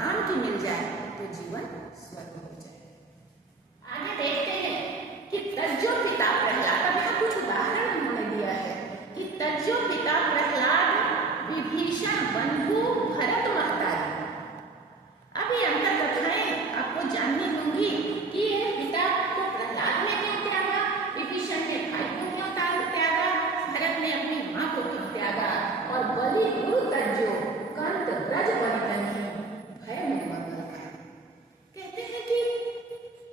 राम की मिल जाए तो जीवन स्वर्ग हो जाए। आगे देखते हैं कि तज्जो पिता प्रहलाद, अब यहाँ कुछ उदाहरण उन्होंने दिया है कि तज्जो पिता प्रहलाद विभीषण बंधु भरत महतारी। अब ये अंतर कथाएं आपको जाननी होंगी कि ये पिता को प्रहलाद ने क्यों त्यागा, विभीषण ने भाई को क्यों त्यागा, भरत ने अपनी माँ को क्यों त्यागा, और बलि गुरु तज्जो कंत ब्रज बनितनि भय निर्मल है। कहते हैं कि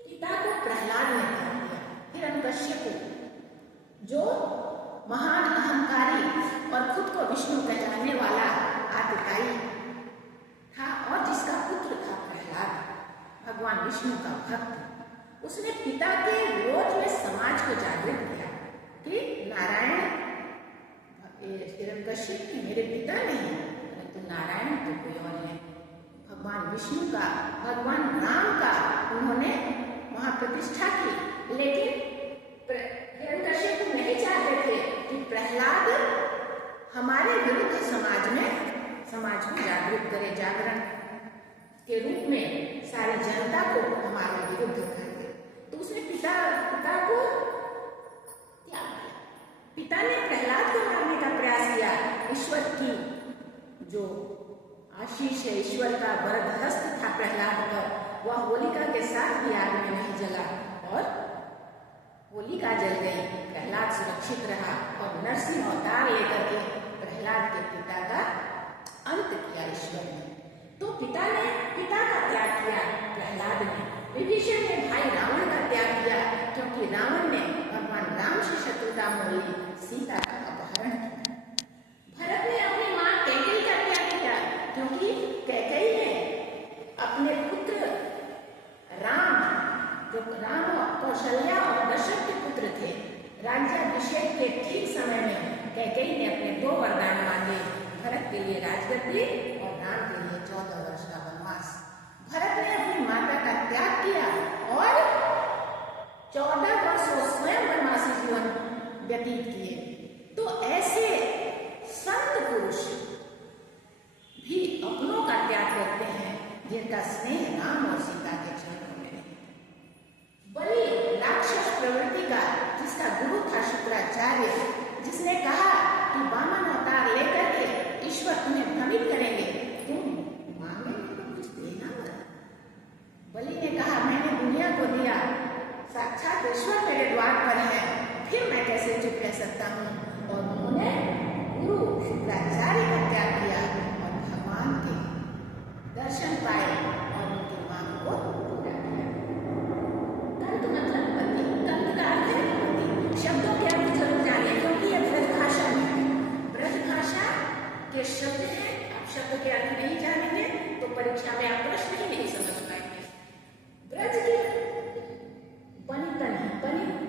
पिता को प्रहलाद ने त्याग दिया, हिरण्यकश्यप जो महान अहंकारी और खुद को विष्णु कहलाने वाला आतताई था और जिसका पुत्र था प्रहलाद, भगवान विष्णु का भक्त, उसने पिता के विरोध में समाज को जागृत किया कि नारायण हिरण्यकश्यप मेरे पिता नहीं, परंतु नारायण तो कोई और है। भगवान विष्णु का, भगवान राम का उन्होंने वहां प्रतिष्ठा की, लेकिन हिरण्यकश्यप नहीं चाहते थे कि प्रहलाद हमारे विरुद्ध समाज को जागृत करे, जागरण के रूप में सारी जनता को हमारे विरुद्ध कर दे। तो उसने पिता को त्याग दिया। पिता ने प्रहलाद को मारने का प्रयास किया। ईश्वर की जो आशीष है, ईश्वर का वरद हस्त था प्रहलाद पर, वह होलिका के साथ भी आग में नहीं जला और होलिका जल गई, प्रहलाद सुरक्षित रहा और नरसिंह अवतार लेकर के प्रहलाद के पिता का अंत किया ईश्वर ने। तो पिता का त्याग किया प्रहलाद ने। विभीषण ने भाई रावण का त्याग किया, क्योंकि रावण ने भगवान राम से शत्रुता मोड़ी, सीता का अपहरण किया। भरत ने अपनी माँ कैकेयी का त्याग किया, क्योंकि कैकेयी ने अपने पुत्र राम, जो राम कौशल्या और दशरथ के पुत्र थे, राज्याभिषेक के ठीक समय में कैकेयी ने अपने 2 वरदान मांगे, भरत के लिए राजगद्दी और राम के लिए 14 वर्ष का वनवास। भरत ने अपनी माता का त्याग किया और 14 वर्ष वो स्वयं वनवासी जीवन व्यतीत किए। तो ऐसे संत पुरुष भी अपनों का त्याग करते हैं, जिनका स्नेह राम और सीता के चरणों में है। बलि राक्षस प्रवृत्ति का, जिसका गुरु था शुक्राचार्य, जिसने कहा कि वामन अवतार लेकर के ईश्वर तुम्हें भ्रमित करेंगे, तुम मांगेंगे तो कुछ देना मत। बलि ने कहा मैंने दुनिया को दिया, साक्षात ईश्वर मेरे द्वार पर है, फिर मैं कैसे चुप रह सकता हूँ। और उन्होंने गुरु शुक्राचार्य का त्याग किया और भगवान के दर्शन पाए और उनकी मांग को पूरा किया। कंत मतलब पति, कंत का अर्थ है पति। शब्दों के अर्थ जरूर जानिए, क्योंकि यह ब्रज भाषा में है। ब्रज भाषा के शब्द हैं, आप शब्द के अर्थ नहीं जानेंगे तो परीक्षा में आप प्रश्न ही नहीं समझ पाएंगे। ब्रज के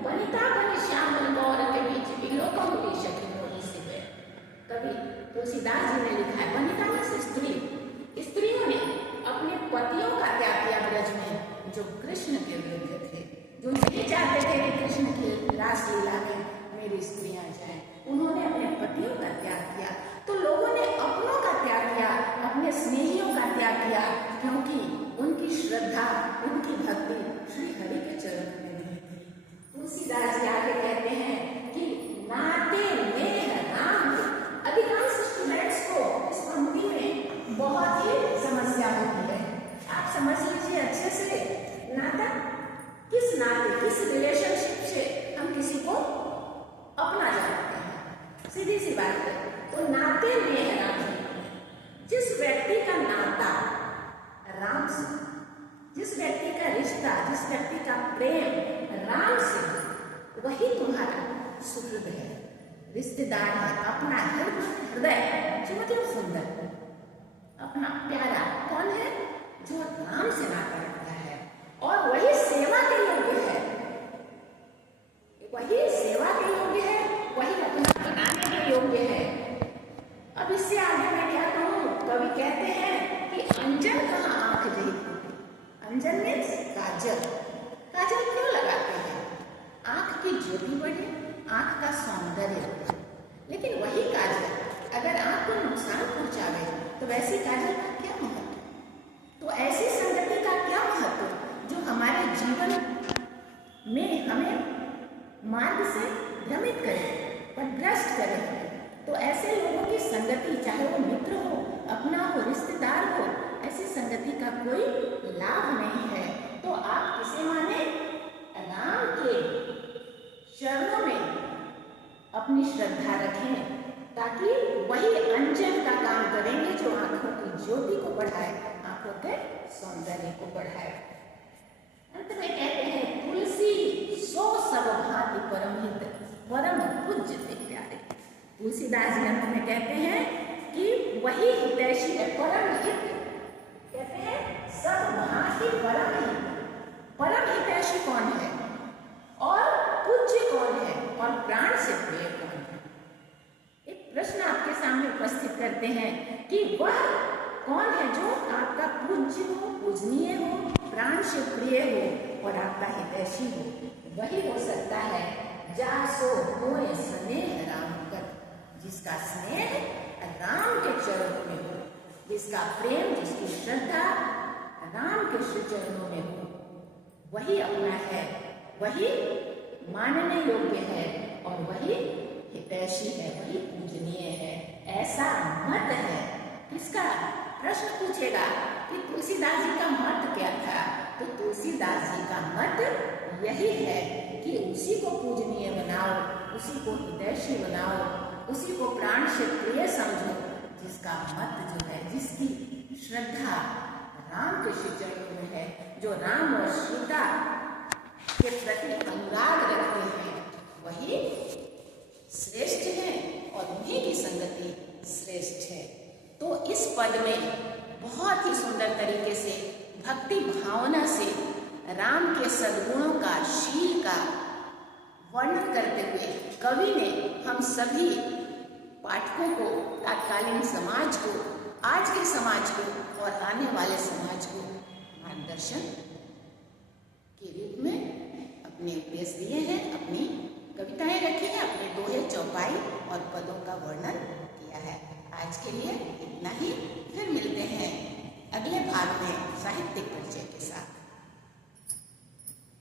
बनिता बनि श्याम गौर के बीच विलोकम हुई शक्ति होनी से गए। कवि तुलसीदास जी ने लिखा है, बनिता में से स्त्रियों ने अपने पतियों का त्याग किया ब्रज में, जो कृष्ण के विरुद्ध थे, जो ये चाहते थे कि कृष्ण की रासलीला में मेरी स्त्रियां जाएं। उन्होंने अपने पतियों का त्याग किया। तो लोगों ने अपनों का त्याग किया, अपने स्नेहियों का त्याग किया, क्योंकि उनकी श्रद्धा, उनकी भक्ति श्री हरि के चरण में नहीं थी। तुलसीदास जी आगे कहते हैं कि नाते नेह राम। अधिकांश स्टूडेंट्स को इस पंक्ति में बहुत ही समस्या होती है। आप समझ लीजिए अच्छे से, नाता किस नाते, किस रिलेशनशिप से हम किसी को अपना जानते हैं, सीधी सी बात है। तो नाते में राम, जिस व्यक्ति का नाता राम से, जिस व्यक्ति का रिश्ता, जिस व्यक्ति का प्रेम राम से, वही तुम्हारा सुहृद है, रिश्तेदार है, अपना हृदय जो मतलब सुंदर, अपना प्यारा कौन है, जो राम से नाता रखता है और वही सेवा के योग्य है, वही सेवा के योग्य है, वही अपना बनाने के योग्य है। अब इससे आगे मैं क्या कहूँ, कवि कहते हैं कि अंजन कहाँ आंख जही फूटी। अंजन मीन्स काजल। काजल क्यों लगाते हैं? आंख की ज्योति बढ़े, आंख का सौंदर्य बढ़े। लेकिन वही काजल अगर आंख को नुकसान पहुंचावे तो वैसी काजल का क्या महत्व? तो में हमें मार्ग से भ्रमित करे, पथभ्रष्ट करे। तो ऐसे लोगों की संगति, चाहे वो मित्र हो, अपना हो, रिश्तेदार हो, ऐसी संगति का कोई लाभ नहीं है। तो आप किसे माने? राम के चरणों में अपनी श्रद्धा रखें, ताकि वही अंजन का काम करेंगे जो आंखों की ज्योति को बढ़ाए, आंखों के सौंदर्य को बढ़ाए। अंत में कहते हैं, तुलसी सो सब भांति परम हित, परम पूज्य ते प्यारे। तुलसीदास जी अंत में कहते हैं कि वही हितैषी है, परम हित। कहते हैं सब भांति परम हित। परम हितैषी कौन है और पूज्य कौन है और प्राण से प्रिय कौन है? एक प्रश्न आपके सामने उपस्थित करते हैं कि वह कौन है जो आपका पूज्य हो, पूजनीय हो, प्राण से प्रिय हो और आपका हितैषी हो? वही हो सकता है जासो होए स्नेह राम कर, जिसका स्नेह राम के चरणों में हो, जिसका प्रेम, जिसकी श्रद्धा राम के श्री चरणों में हो, वही अपना है, वही मानने योग्य है और वही हितैषी है, वही पूजनीय है। ऐसा मत है किसका? प्रश्न पूछेगा कि तुलसीदास जी का मत क्या था? तो तुलसीदास जी का मत यही है कि उसी को पूजनीय बनाओ, उसी को हितैषी बनाओ, उसी को प्राण से प्रिय समझो, जिसका मत जो है, जिसकी श्रद्धा राम के श्री चरणों में है, जो राम और सीता के प्रति अनुराग रखते हैं, वही श्रेष्ठ है और उन्हीं की संगति श्रेष्ठ है। तो इस पद में बहुत ही सुंदर तरीके से भक्ति भावना से राम के सद्गुणों का, शील का वर्णन करते हुए कवि ने हम सभी पाठकों को, तत्कालीन समाज को, आज के समाज को और आने वाले समाज को मार्गदर्शन के रूप में अपने उपदेश दिए हैं, अपनी कविताएं रखी हैं, अपने दोहे, चौपाई और पदों का वर्णन किया है। आज के लिए इतना ही। फिर मिलते हैं अगले भाग में साहित्यिक परिचय के साथ।